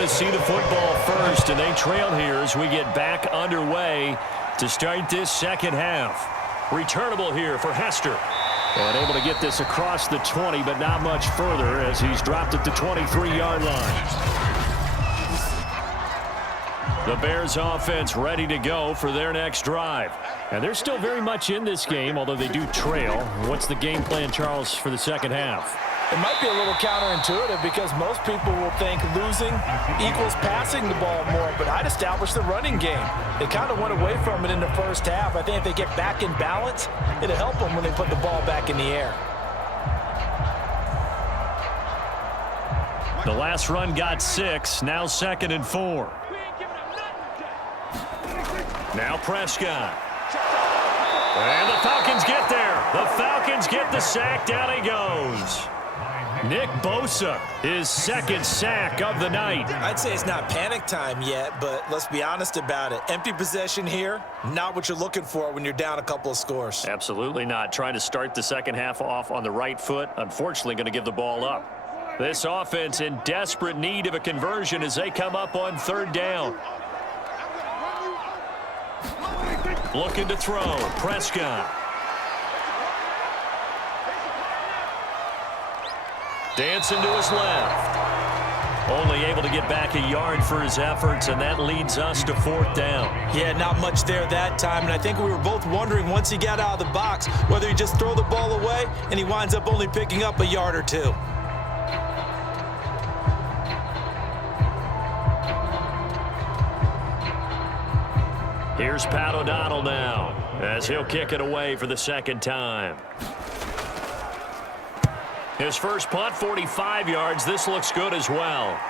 going to see the football first, and they trail here as we get back underway to start this second half. Returnable here for Hester. And able to get this across the 20, but not much further as he's dropped at the 23-yard line. The Bears offense ready to go for their next drive. And they're still very much in this game, although they do trail. What's the game plan, Charles, for the second half? It might be a little counterintuitive because most people will think losing equals passing the ball more, but I'd establish the running game. They kind of went away from it in the first half. I think if they get back in balance, it'll help them when they put the ball back in the air. The last run got 6, now 2nd and 4. Now Prescott. And the Falcons get there. The Falcons get the sack. Down he goes. Nick Bosa, his second sack of the night. I'd say it's not panic time yet, but let's be honest about it. Empty possession here, not what you're looking for when you're down a couple of scores. Absolutely not. Trying to start the second half off on the right foot. Unfortunately, going to give the ball up. This offense in desperate need of a conversion as they come up on 3rd down. Looking to throw. Prescott. Dancing to his left. Only able to get back a yard for his efforts, and that leads us to 4th down. Yeah, not much there that time, and I think we were both wondering once he got out of the box whether he just throw the ball away and he winds up only picking up a yard or 2. Here's Pat O'Donnell now as he'll kick it away for the 2nd time. His first punt, 45 yards. This looks good as well.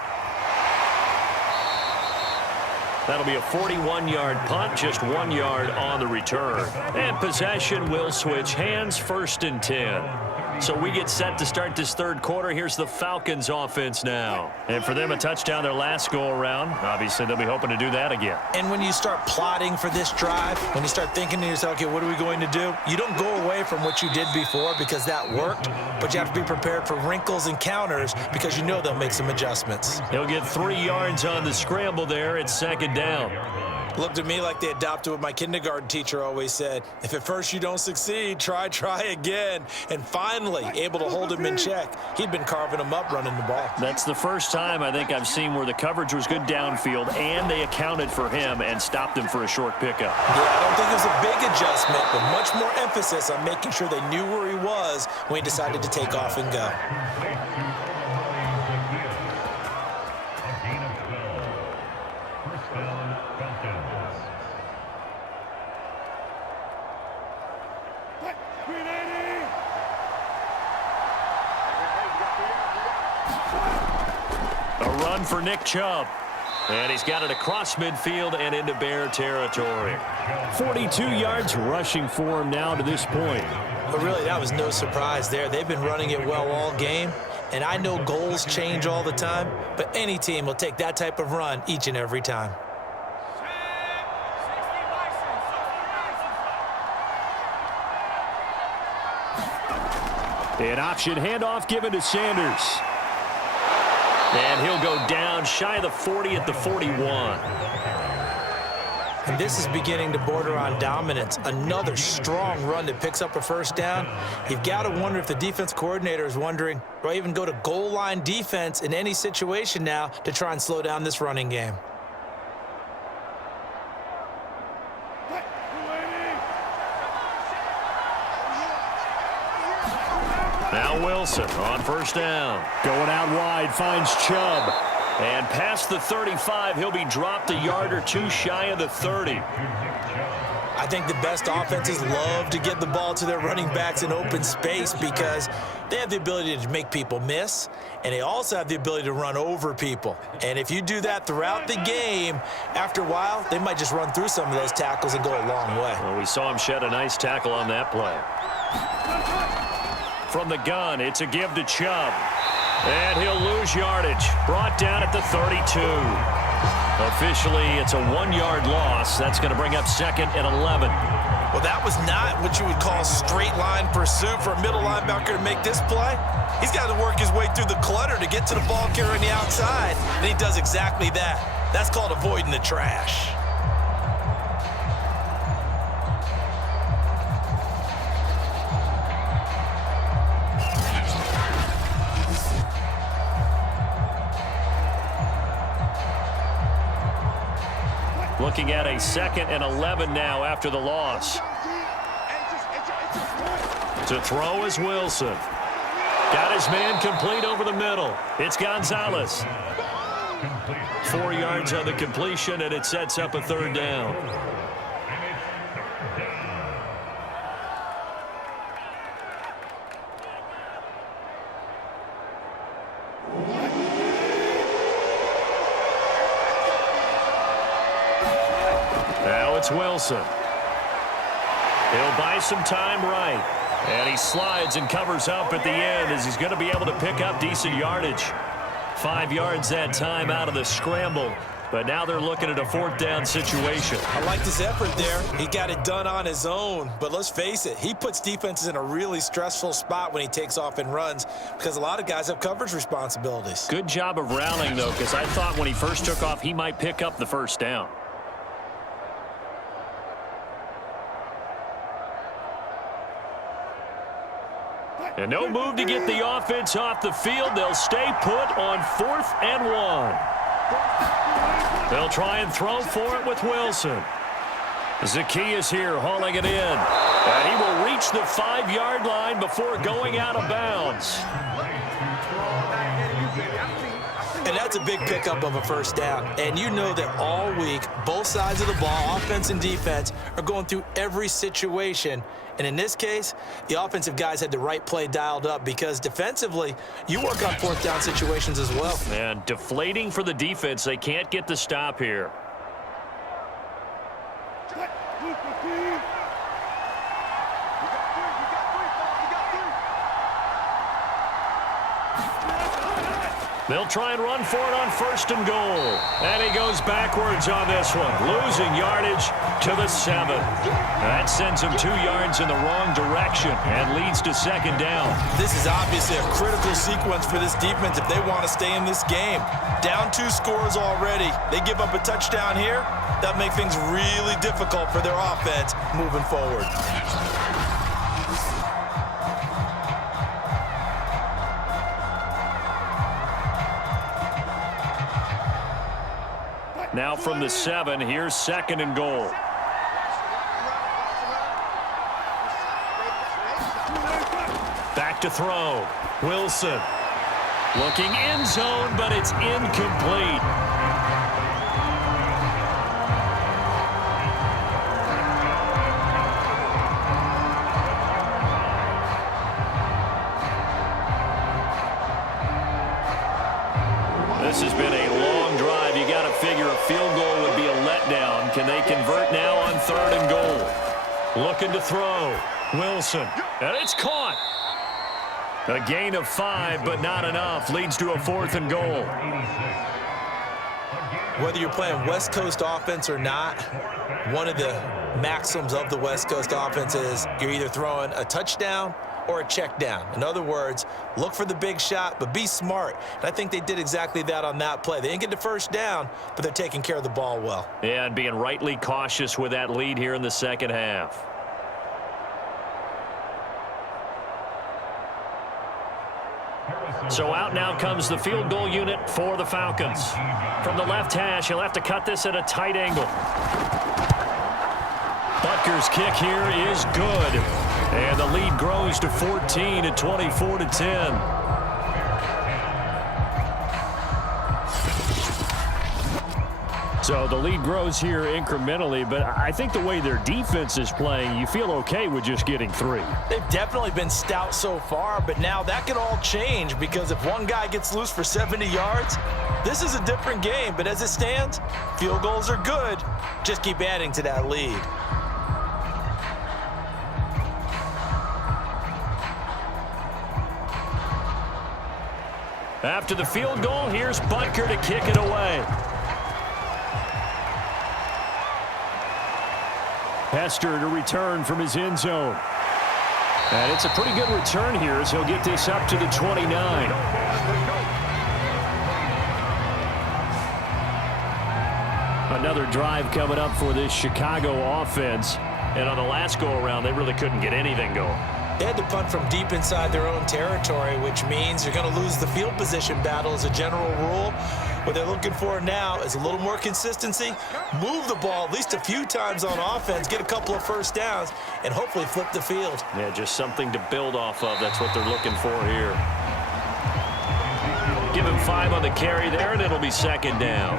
That'll be a 41-yard punt, just 1 yard on the return. And possession will switch hands, 1st and 10. So we get set to start this 3rd quarter. Here's the Falcons offense now. And for them, a touchdown their last go-around. Obviously, they'll be hoping to do that again. And when you start plotting for this drive, when you start thinking to yourself, okay, what are we going to do? You don't go away from what you did before because that worked, but you have to be prepared for wrinkles and counters because you know they'll make some adjustments. He'll get 3 yards on the scramble there. It's 2nd down. Looked at me like they adopted what my kindergarten teacher always said. If at first you don't succeed, try again. And finally, able to hold him in check. He'd been carving him up running the ball. That's the first time I think I've seen where the coverage was good downfield and they accounted for him and stopped him for a short pickup. Yeah, I don't think it was a big adjustment, but much more emphasis on making sure they knew where he was when he decided to take off and go. For Nick Chubb. And he's got it across midfield and into Bear territory. 42 yards rushing for him now to this point. But really, that was no surprise there. They've been running it well all game. And I know goals change all the time, but any team will take that type of run each and every time. An option handoff given to Sanders. And he'll go down shy of the 40 at the 41. And this is beginning to border on dominance. Another strong run that picks up a 1st down. You've got to wonder if the defense coordinator is wondering, do I even go to goal line defense in any situation now to try and slow down this running game? Now Wilson on 1st down. Going out wide, finds Chubb. And past the 35, he'll be dropped a yard or 2 shy of the 30. I think the best offenses love to get the ball to their running backs in open space because they have the ability to make people miss, and they also have the ability to run over people. And if you do that throughout the game, after a while, they might just run through some of those tackles and go a long way. Well, we saw him shed a nice tackle on that play. From the gun, it's a give to Chubb. And he'll lose yardage. Brought down at the 32. Officially, it's a 1-yard loss. That's going to bring up 2nd and 11. Well, that was not what you would call straight line pursuit for a middle linebacker to make this play. He's got to work his way through the clutter to get to the ball carrier on the outside, and he does exactly that. That's called avoiding the trash. Looking at a 2nd and 11 now after the loss. To throw is Wilson. Got his man complete over the middle. It's Gonzalez. 4 yards on the completion, and it sets up a 3rd down. Now it's Wilson. He'll buy some time right. And he slides and covers up at the end as he's going to be able to pick up decent yardage. 5 yards that time out of the scramble. But now they're looking at a 4th down situation. I liked his effort there. He got it done on his own. But let's face it, he puts defenses in a really stressful spot when he takes off and runs because a lot of guys have coverage responsibilities. Good job of rallying, though, because I thought when he first took off, he might pick up the 1st down. And no move to get the offense off the field. They'll stay put on 4th and 1. They'll try and throw for it with Wilson. Zacchaeus here hauling it in. And he will reach the 5-yard line before going out of bounds. And that's a big pickup of a 1st down. And you know that all week, both sides of the ball, offense and defense, are going through every situation. And in this case, the offensive guys had the right play dialed up because defensively, you work on 4th down situations as well. And deflating for the defense. They can't get the stop here. They'll try and run for it on 1st and goal. And he goes backwards on this one, losing yardage to the 7. That sends him 2 yards in the wrong direction and leads to 2nd down. This is obviously a critical sequence for this defense if they want to stay in this game. Down 2 scores already. They give up a touchdown here. That makes things really difficult for their offense moving forward. Now from the 7, here's 2nd and goal. Back to throw. Wilson. Looking end zone, but it's incomplete. This has been a long drive. You got to figure a field goal would be a letdown. Can they convert now on 3rd and goal? Looking to throw. Wilson. And it's caught. A gain of 5, but not enough. Leads to a 4th and goal. Whether you're playing West Coast offense or not, one of the maxims of the West Coast offense is you're either throwing a touchdown or a check down. In other words, look for the big shot, but be smart. And I think they did exactly that on that play. They didn't get the 1st down, but they're taking care of the ball well. Yeah, and being rightly cautious with that lead here in the 2nd half. So out now comes the field goal unit for the Falcons. From the left hash, he'll have to cut this at a tight angle. Butker's kick here is good. And the lead grows to 14 at 24-10. So the lead grows here incrementally, but I think the way their defense is playing, you feel okay with just getting 3. They've definitely been stout so far, but now that could all change because if one guy gets loose for 70 yards, this is a different game. But as it stands, field goals are good. Just keep adding to that lead. After the field goal, here's Butker to kick it away. Hester to return from his end zone. And it's a pretty good return here as he'll get this up to the 29. Another drive coming up for this Chicago offense. And on the last go-around, they really couldn't get anything going. They had to punt from deep inside their own territory, which means you're going to lose the field position battle as a general rule. What they're looking for now is a little more consistency, move the ball at least a few times on offense, get a couple of first downs, and hopefully flip the field. Yeah, just something to build off of. That's what they're looking for here. Give him 5 on the carry there, and it'll be second down.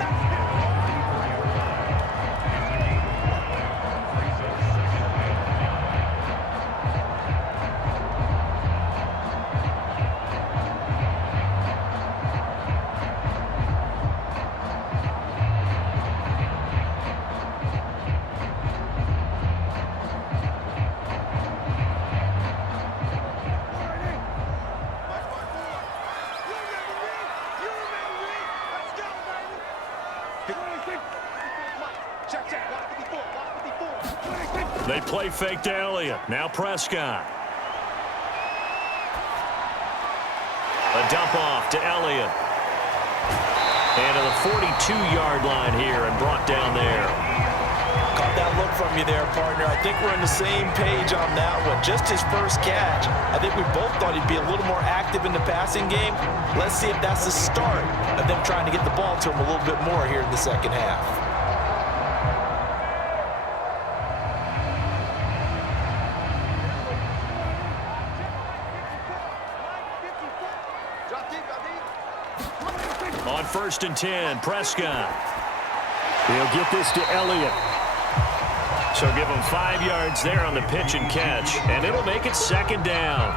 They play fake to Elliott. Now Prescott. A dump off to Elliott. And to the 42-yard line here and brought down there. Caught that look from you there, partner. I think we're on the same page on that one. Just his first catch. I think we both thought he'd be a little more active in the passing game. Let's see if that's the start of them trying to get the ball to him a little bit more here in the second half. On 1st and 10, Prescott. He'll get this to Elliott. So give him 5 yards there on the pitch and catch, and it'll make it second down.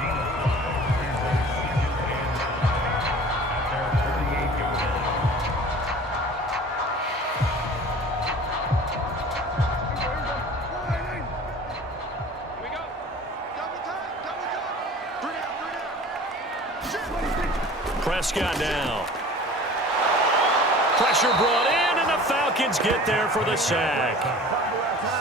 Prescott now. Pressure brought in, and the Falcons get there for the sack.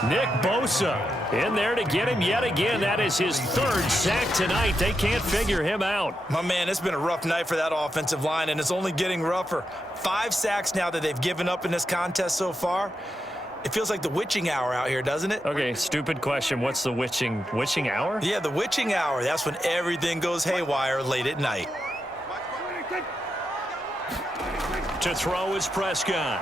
Nick Bosa in there to get him yet again. That is his 3rd sack tonight. They can't figure him out. My man, it's been a rough night for that offensive line, and it's only getting rougher. 5 sacks now that they've given up in this contest so far. It feels like the witching hour out here, doesn't it? Okay, stupid question. What's the witching hour? Yeah, the witching hour. That's when everything goes haywire late at night. To throw is Prescott.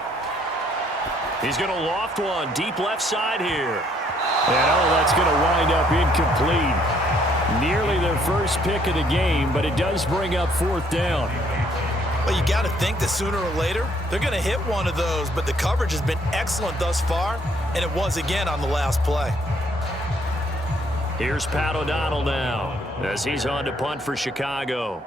He's going to loft one deep left side here. And that's going to wind up incomplete. Nearly their first pick of the game, but it does bring up 4th down. Well, you got to think that sooner or later they're going to hit one of those, but the coverage has been excellent thus far, and it was again on the last play. Here's Pat O'Donnell now as he's on to punt for Chicago.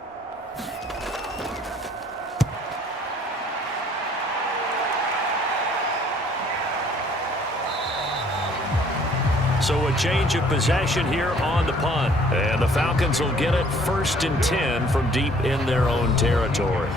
So a change of possession here on the punt. And the Falcons will get it 1st and 10 from deep in their own territory.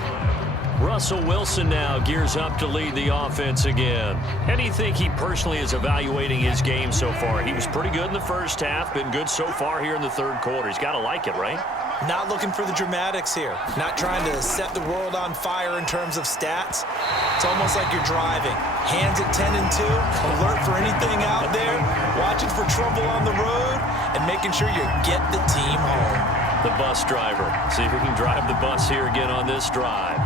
Russell Wilson now gears up to lead the offense again. And you think he personally is evaluating his game so far? He was pretty good in the first half, been good so far here in the 3rd quarter. He's got to like it, right? Not looking for the dramatics here. Not trying to set the world on fire in terms of stats. It's almost like you're driving. Hands at 10 and 2, alert for anything out there, watching for trouble on the road, and making sure you get the team home. The bus driver. See if we can drive the bus here again on this drive.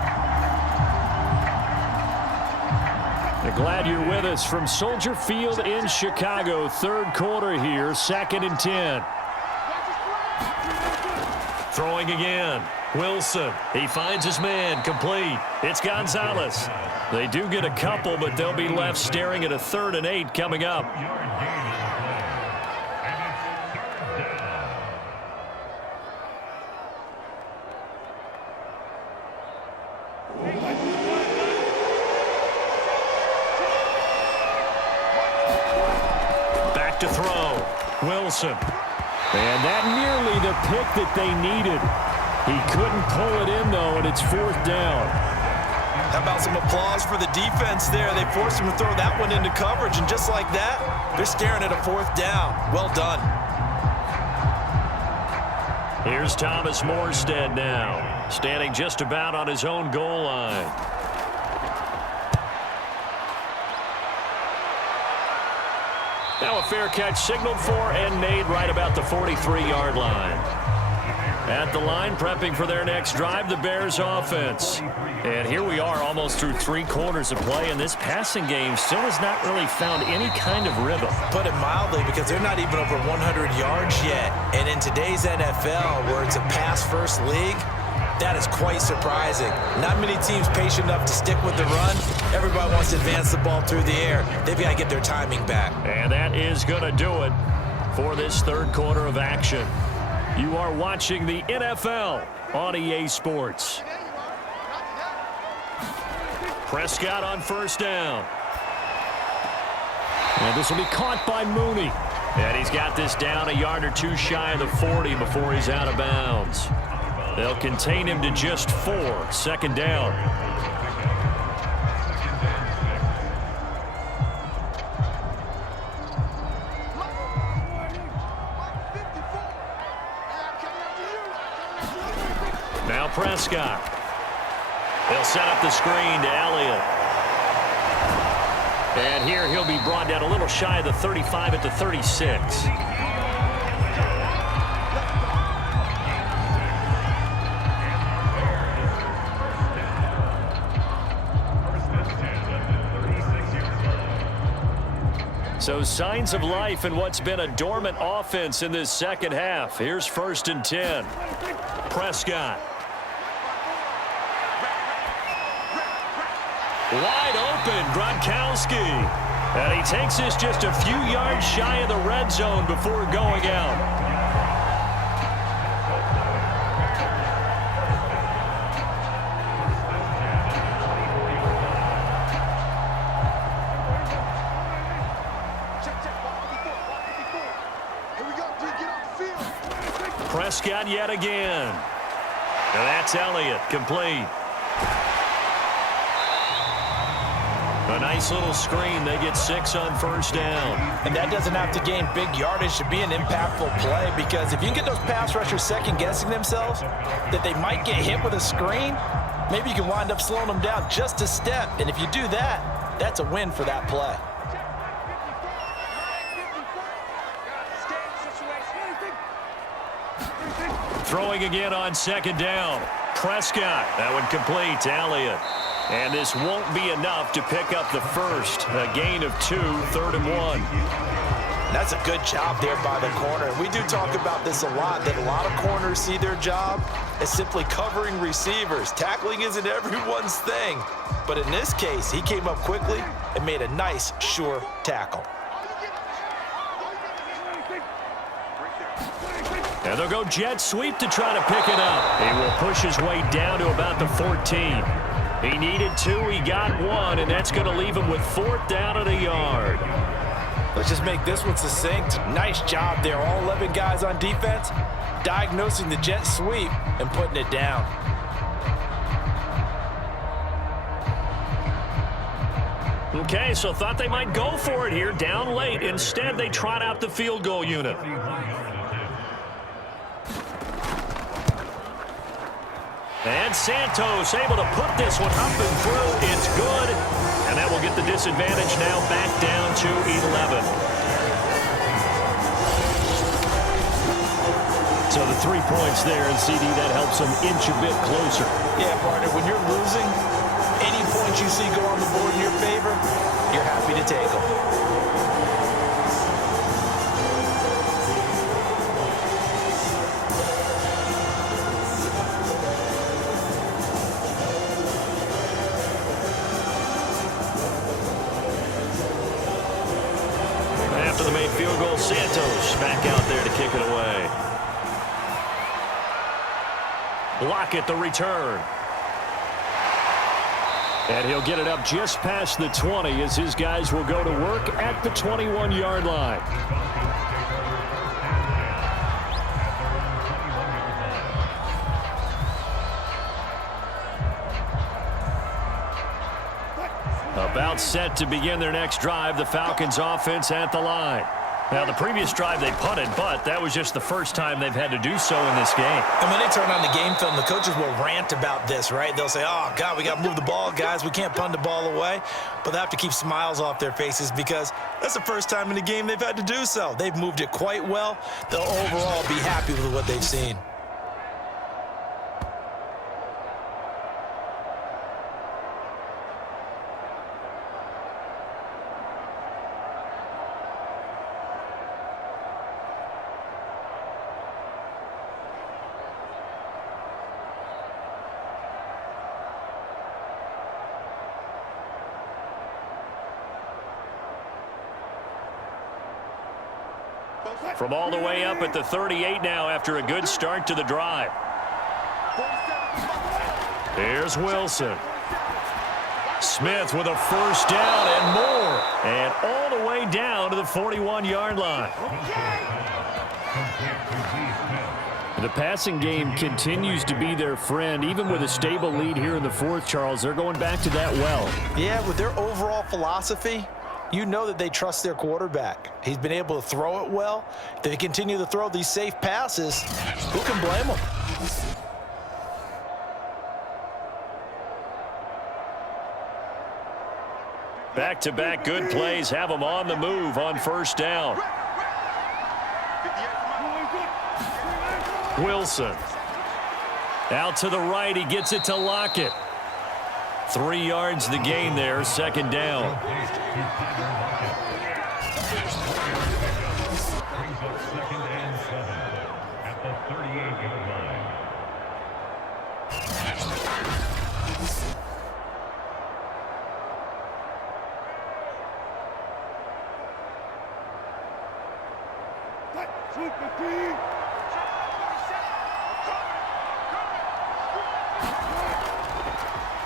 Glad you're with us from Soldier Field in Chicago. 3rd quarter here, 2nd and 10. Throwing again. Wilson. He finds his man. Complete. It's Gonzalez. They do get a couple, but they'll be left staring at a 3rd and 8 coming up. Back to throw. Wilson. And that nearly the pick that they needed. He couldn't pull it in, though, and it's 4th down. How about some applause for the defense there? They forced him to throw that one into coverage, and just like that, they're staring at a 4th down. Well done. Here's Thomas Morstead now, standing just about on his own goal line. Now a fair catch signaled for and made right about the 43-yard line. At the line, prepping for their next drive, the Bears offense. And here we are almost through 3 quarters of play, and this passing game still has not really found any kind of rhythm. Put it mildly, because they're not even over 100 yards yet. And in today's NFL, where it's a pass-first league, that is quite surprising. Not many teams patient enough to stick with the run. Everybody wants to advance the ball through the air. They've got to get their timing back. And that is going to do it for this 3rd quarter of action. You are watching the NFL on EA Sports. Prescott on 1st down. And this will be caught by Mooney. And he's got this down a yard or 2 shy of the 40 before he's out of bounds. They'll contain him to just 4. 2nd down. Now Prescott. They'll set up the screen to Elliott. And here he'll be brought down a little shy of the 35 at the 36. So signs of life in what's been a dormant offense in this 2nd half. Here's 1st and 10. Prescott. Wide open, Gronkowski. And he takes this just a few yards shy of the red zone before going out. Prescott yet again. And that's Elliott, complete. A nice little screen. They get 6 on 1st down. And that doesn't have to gain big yardage to be an impactful play, because if you can get those pass rushers second-guessing themselves that they might get hit with a screen, maybe you can wind up slowing them down just a step. And if you do that, that's a win for that play. Throwing again on 2nd down. Prescott. That one complete to Elliott. And this won't be enough to pick up the first. A gain of 2, 3rd and 1. That's a good job there by the corner. And we do talk about this a lot, that a lot of corners see their job as simply covering receivers. Tackling isn't everyone's thing. But in this case, he came up quickly and made a nice, sure tackle. And they'll go jet sweep to try to pick it up. He will push his way down to about the 14. He needed 2, he got 1, and that's going to leave him with 4th down and a yard. Let's just make this one succinct. Nice job there. All 11 guys on defense diagnosing the jet sweep and putting it down. Okay, so thought they might go for it here, down late. Instead, they trot out the field goal unit. And Santos able to put this one up and through. It's good. And that will get the disadvantage now back down to 11. So the 3 points there, and CD, that helps them inch a bit closer. Yeah, partner, when you're losing, any points you see go on the board in your favor, you're happy to take them. After the made field goal, Santos back out there to kick it away. Lockett the return. And he'll get it up just past the 20 as his guys will go to work at the 21-yard line. About set to begin their next drive, the Falcons offense at the line. Now, the previous drive they punted, but that was just the first time they've had to do so in this game. And when they turn on the game film, the coaches will rant about this, right? They'll say, oh, God, we got to move the ball, guys. We can't punt the ball away. But they have to keep smiles off their faces because that's the first time in the game they've had to do so. They've moved it quite well. They'll overall be happy with what they've seen. From all the way up at the 38 now after a good start to the drive. Here's Wilson. Smith with a first down and more. And all the way down to the 41-yard line. The passing game continues to be their friend. Even with a stable lead here in the fourth, Charles, they're going back to that well. Yeah, with their overall philosophy, you know that they trust their quarterback. He's been able to throw it well. If they continue to throw these safe passes, who can blame them? Back-to-back good plays have them on the move on first down. Wilson. Out to the right, he gets it to Lockett. 3 yards the gain there, second down.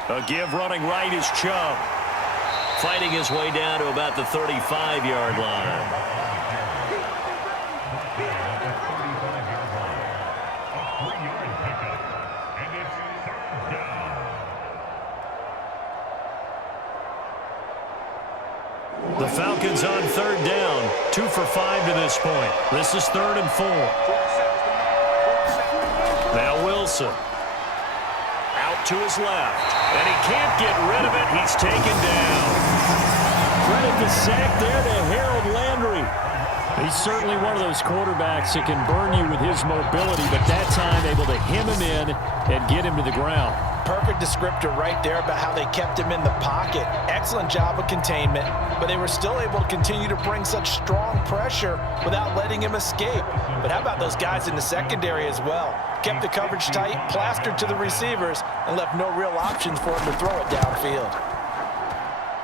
A give running right is Chubb. Fighting his way down to about the 35-yard line. The Falcons on third down. 2 for 5 to this point. This is 3rd and 4. Now Wilson. Out to his left. And he can't get rid of it. He's taken down. Credit the sack there to Harold Landry. He's certainly one of those quarterbacks that can burn you with his mobility, but that time able to hem him in and get him to the ground. Perfect descriptor right there about how they kept him in the pocket. Excellent job of containment, but they were still able to continue to bring such strong pressure without letting him escape. But how about those guys in the secondary as well? Kept the coverage tight, plastered to the receivers, and left no real options for him to throw it downfield.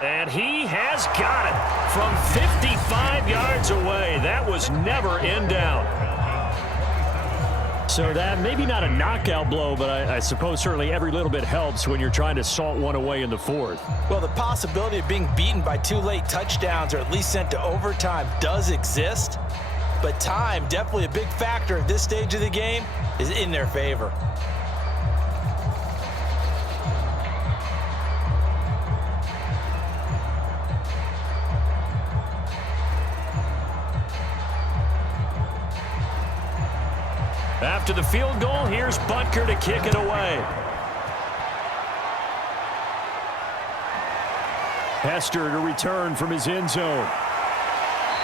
And he has got it from 55 yards away. That was never in doubt. So that maybe not a knockout blow, but I suppose certainly every little bit helps when you're trying to salt one away in the fourth. Well, the possibility of being beaten by 2 late touchdowns or at least sent to overtime does exist, but time, definitely a big factor at this stage of the game, is in their favor. After the field goal, here's Butker to kick it away. Hester to return from his end zone.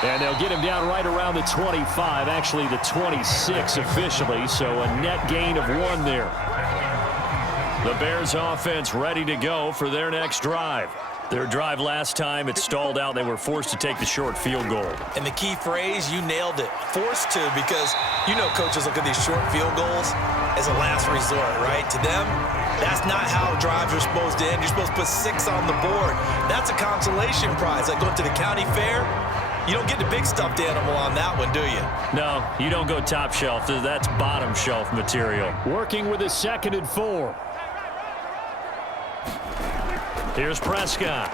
And they'll get him down right around the 25, actually the 26 officially, so a net gain of 1 there. The Bears offense ready to go for their next drive. Their drive last time, it stalled out. They were forced to take the short field goal. And the key phrase, you nailed it, forced to, because you know coaches look at these short field goals as a last resort, right? To them, that's not how drives are supposed to end. You're supposed to put 6 on the board. That's a consolation prize, like going to the county fair. You don't get the big stuffed animal on that one, do you? No, you don't go top shelf. That's bottom shelf material. Working with a 2nd and 4. Here's Prescott.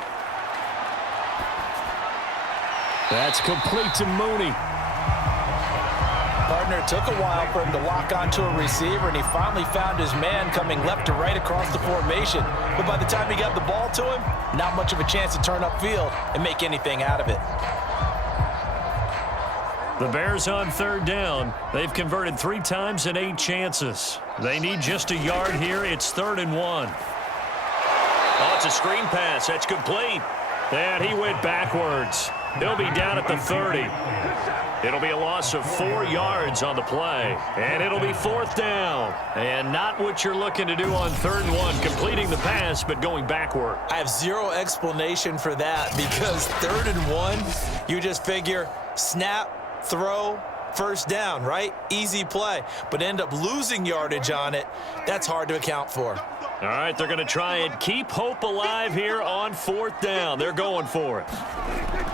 That's complete to Mooney. Partner corner. It took a while for him to lock onto a receiver, and he finally found his man coming left to right across the formation. But by the time he got the ball to him, not much of a chance to turn upfield and make anything out of it. The Bears on third down. They've converted 3 times in 8 chances. They need just a yard here. It's 3rd and 1. Oh, it's a screen pass. That's complete. And he went backwards. He'll be down at the 30. It'll be a loss of 4 yards on the play. And it'll be 4th down. And not what you're looking to do on 3rd and 1, completing the pass, but going backward. I have zero explanation for that because 3rd and 1, you just figure snap, throw, first down, right? Easy play. But end up losing yardage on it. That's hard to account for. All right, they're going to try and keep hope alive here on 4th down. They're going for it.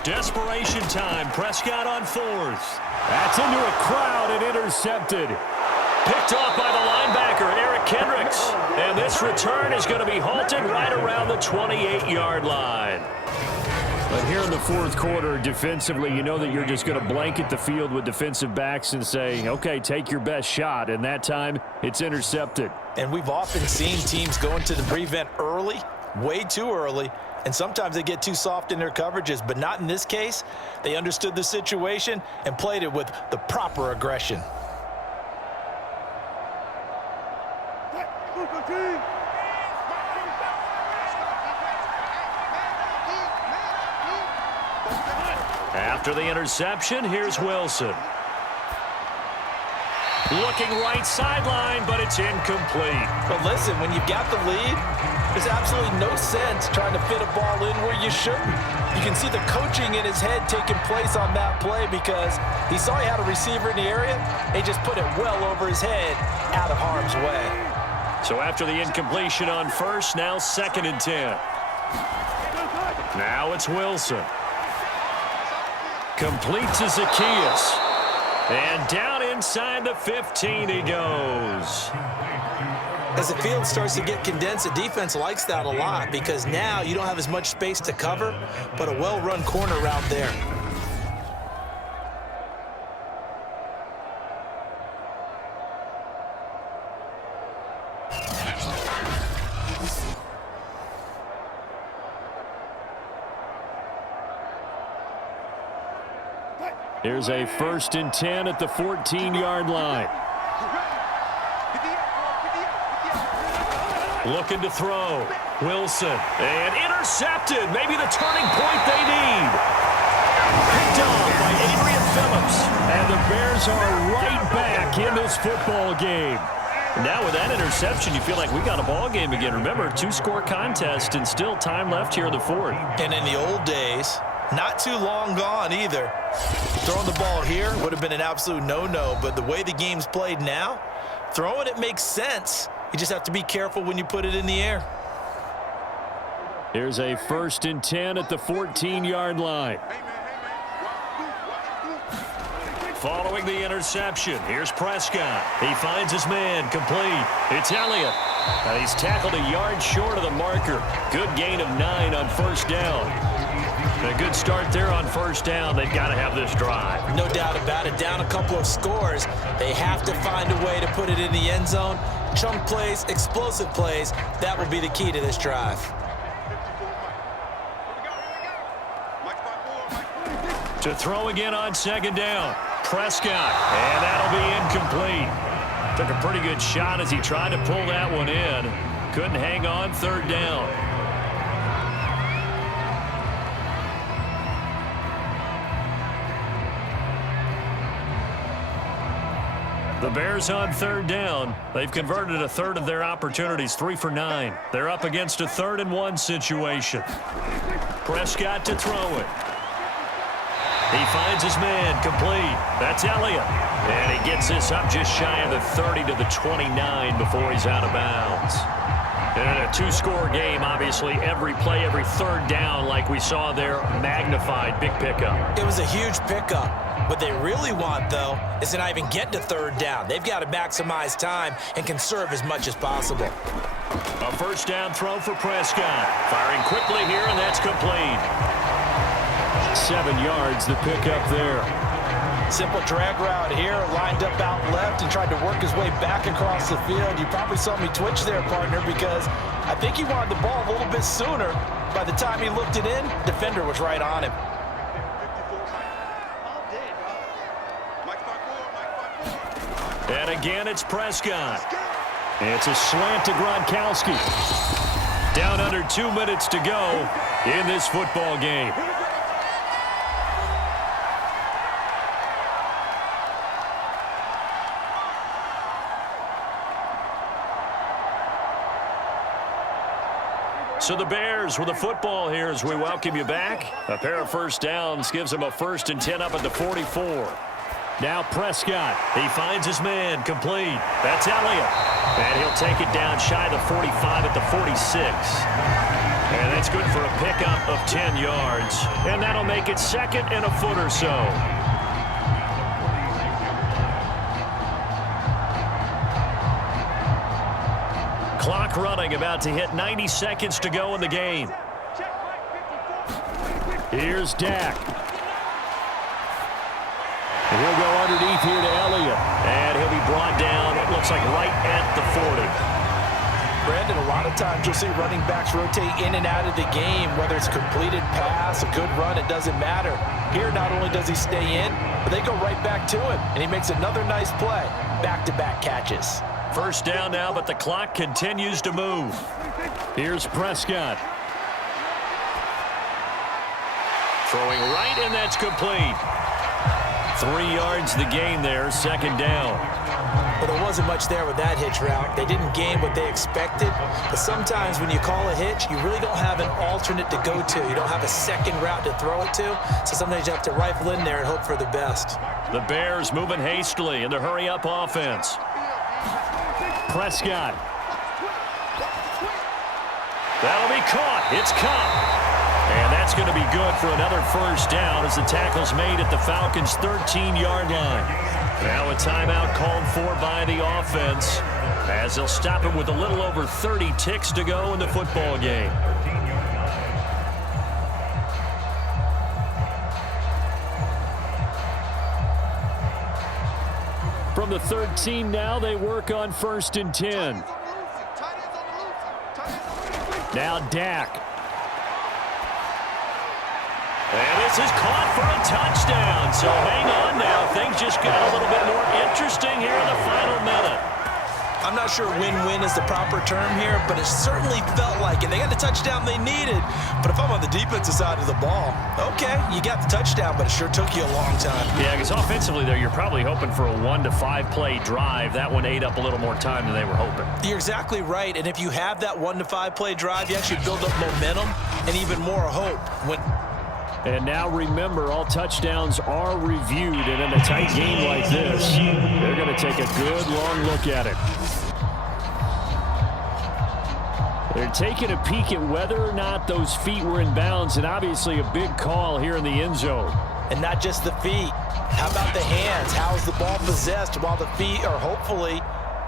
Desperation time. Prescott on 4th. That's into a crowd and intercepted. Picked off by the linebacker, Eric Kendricks. And this return is going to be halted right around the 28-yard line. But here in the 4th quarter, defensively, you know that you're just going to blanket the field with defensive backs and say, okay, take your best shot. And that time, it's intercepted. And we've often seen teams go into the prevent early, way too early, and sometimes they get too soft in their coverages. But not in this case. They understood the situation and played it with the proper aggression. After the interception, here's Wilson. Looking right sideline, but it's incomplete. But listen, when you've got the lead, there's absolutely no sense trying to fit a ball in where you shouldn't. You can see the coaching in his head taking place on that play because he saw he had a receiver in the area. He just put it well over his head, out of harm's way. So after the incompletion on 1st, now 2nd and 10. Now it's Wilson. Complete to Zacchaeus. And down inside the 15 he goes. As the field starts to get condensed, the defense likes that a lot because now you don't have as much space to cover, but a well-run corner route there. Here's a 1st and 10 at the 14-yard line. Looking to throw. Wilson. And intercepted. Maybe the turning point they need. Picked off by Adrian Phillips. And the Bears are right back in this football game. Now with that interception, you feel like we got a ball game again. Remember, 2-score contest and still time left here in the 4th. And in the old days, not too long gone either, throwing the ball here would have been an absolute no-no. But the way the game's played now, throwing it makes sense. You just have to be careful when you put it in the air. Here's a 1st and 10 at the 14-yard line. Following the interception, here's Prescott. He finds his man, complete. It's Elliott. And he's tackled a yard short of the marker. Good gain of 9 on 1st down. A good start there on 1st down. They've got to have this drive. No doubt about it. Down a couple of scores. They have to find a way to put it in the end zone. Chunk plays, explosive plays. That will be the key to this drive. To throw again on 2nd down. Prescott. And that'll be incomplete. Took a pretty good shot as he tried to pull that one in. Couldn't hang on 3rd down. The Bears on 3rd down. They've converted a 1/3 of their opportunities, 3 for 9. They're up against a 3rd and 1 situation. Prescott to throw it. He finds his man, complete. That's Elliott. And he gets this up just shy of the 30 to the 29 before he's out of bounds. And in a 2-score game, obviously, every play, every 3rd down, like we saw there, magnified, big pickup. It was a huge pickup. What they really want, though, is to not even get to 3rd down. They've got to maximize time and conserve as much as possible. A 1st down throw for Prescott. Firing quickly here, and that's complete. 7 yards, the pickup there. Simple drag route here, lined up out left and tried to work his way back across the field. You probably saw me twitch there, partner, because I think he wanted the ball a little bit sooner. By the time he looked it in, defender was right on him. And again, it's Prescott. It's a slant to Gronkowski. Down under 2 minutes to go in this football game. So the Bears with the football here as we welcome you back. A pair of first downs gives them a 1st and 10 up at the 44. Now Prescott. He finds his man complete. That's Elliott. And he'll take it down shy of the 45 at the 46. And that's good for a pickup of 10 yards. And that'll make it 2nd and a foot or so. Clock running, about to hit 90 seconds to go in the game. Here's Dak. And he'll go underneath here to Elliott. And he'll be brought down, it looks like right at the 40. Brandon, a lot of times you'll see running backs rotate in and out of the game, whether it's completed pass, a good run, it doesn't matter. Here, not only does he stay in, but they go right back to him, and he makes another nice play. Back-to-back catches. First down now, but the clock continues to move. Here's Prescott. Throwing right, and that's complete. 3 yards the gain there, 2nd down. But there wasn't much there with that hitch route. They didn't gain what they expected. But sometimes when you call a hitch, you really don't have an alternate to go to. You don't have a second route to throw it to. So sometimes you have to rifle in there and hope for the best. The Bears moving hastily in the hurry-up offense. Prescott. That'll be caught. It's caught. And that's going to be good for another first down as the tackle's made at the Falcons' 13-yard line. Now a timeout called for by the offense as they'll stop it with a little over 30 ticks to go in the football game. From the 13 now, they work on 1st and 10. Now Dak. And this is caught for a touchdown. So hang on now. Things just got a little bit more interesting here in the final minute. I'm not sure win-win is the proper term here, but it certainly felt like it. They got the touchdown they needed. But if I'm on the defensive side of the ball, okay, you got the touchdown, but it sure took you a long time. Yeah, because offensively there, you're probably hoping for a 1 to 5 play drive. That one ate up a little more time than they were hoping. You're exactly right. And if you have that 1 to 5 play drive, you actually build up momentum and even more hope. And now remember, all touchdowns are reviewed, and in a tight game like this, they're going to take a good long look at it. They're taking a peek at whether or not those feet were in bounds, and obviously a big call here in the end zone. And not just the feet. How about the hands? How is the ball possessed while the feet are hopefully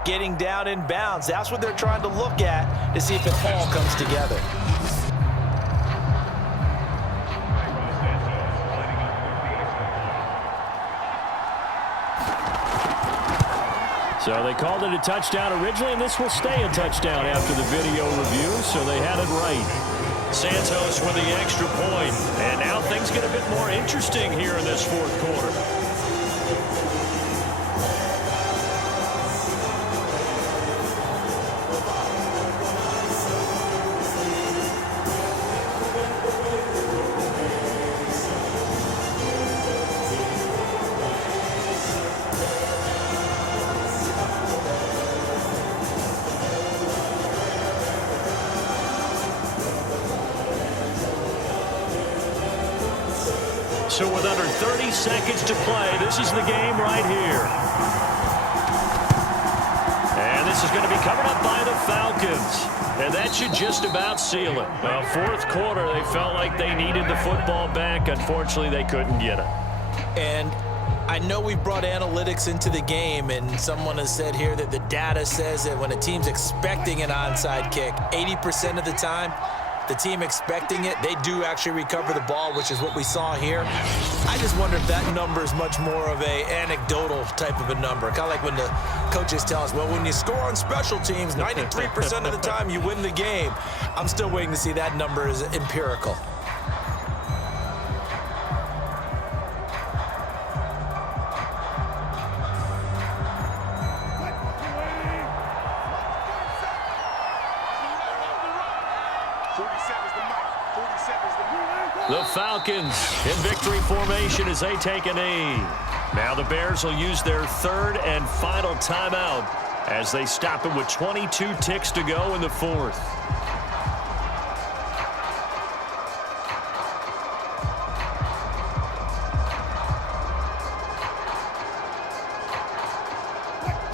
getting down in bounds? That's what they're trying to look at to see if it all comes together. So they called it a touchdown originally, and this will stay a touchdown after the video review, so they had it right. Santos with the extra point, and now things get a bit more interesting here in this 4th quarter. So with under 30 seconds to play, this is the game right here. And this is going to be covered up by the Falcons. And that should just about seal it. Well, 4th quarter, they felt like they needed the football back. Unfortunately, they couldn't get it. And I know we brought analytics into the game, and someone has said here that the data says that when a team's expecting an onside kick, 80% of the time, the team expecting it, they do actually recover the ball, which is what we saw here. I just wonder if that number is much more of a anecdotal type of a number. Kind of like when the coaches tell us, well, when you score on special teams, 93% of the time you win the game. I'm still waiting to see that number is empirical. The Falcons in victory formation as they take a knee. Now the Bears will use their third and final timeout as they stop it with 22 ticks to go in the fourth.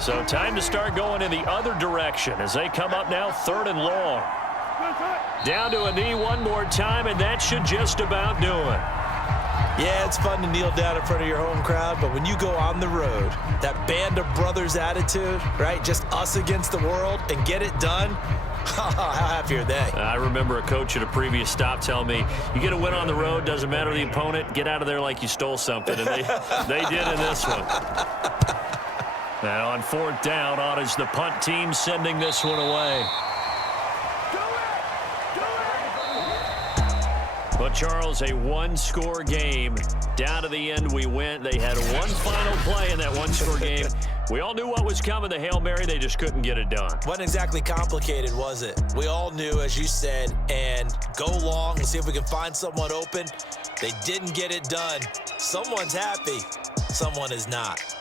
So time to start going in the other direction as they come up now third and long. Down to a knee one more time, and that should just about do it. Yeah, it's fun to kneel down in front of your home crowd, but when you go on the road, that band of brothers attitude, right, just us against the world, and get it done, how happy are they? I remember a coach at a previous stop telling me, you get a win on the road, doesn't matter the opponent, get out of there like you stole something, and they did in this one. Now on fourth down, on is the punt team sending this one away. But, Charles, a one-score game. Down to the end we went. They had one final play in that one-score game. We all knew what was coming, the Hail Mary. They just couldn't get it done. Wasn't exactly complicated, was it? We all knew, as you said, and go long and see if we can find someone open. They didn't get it done. Someone's happy. Someone is not.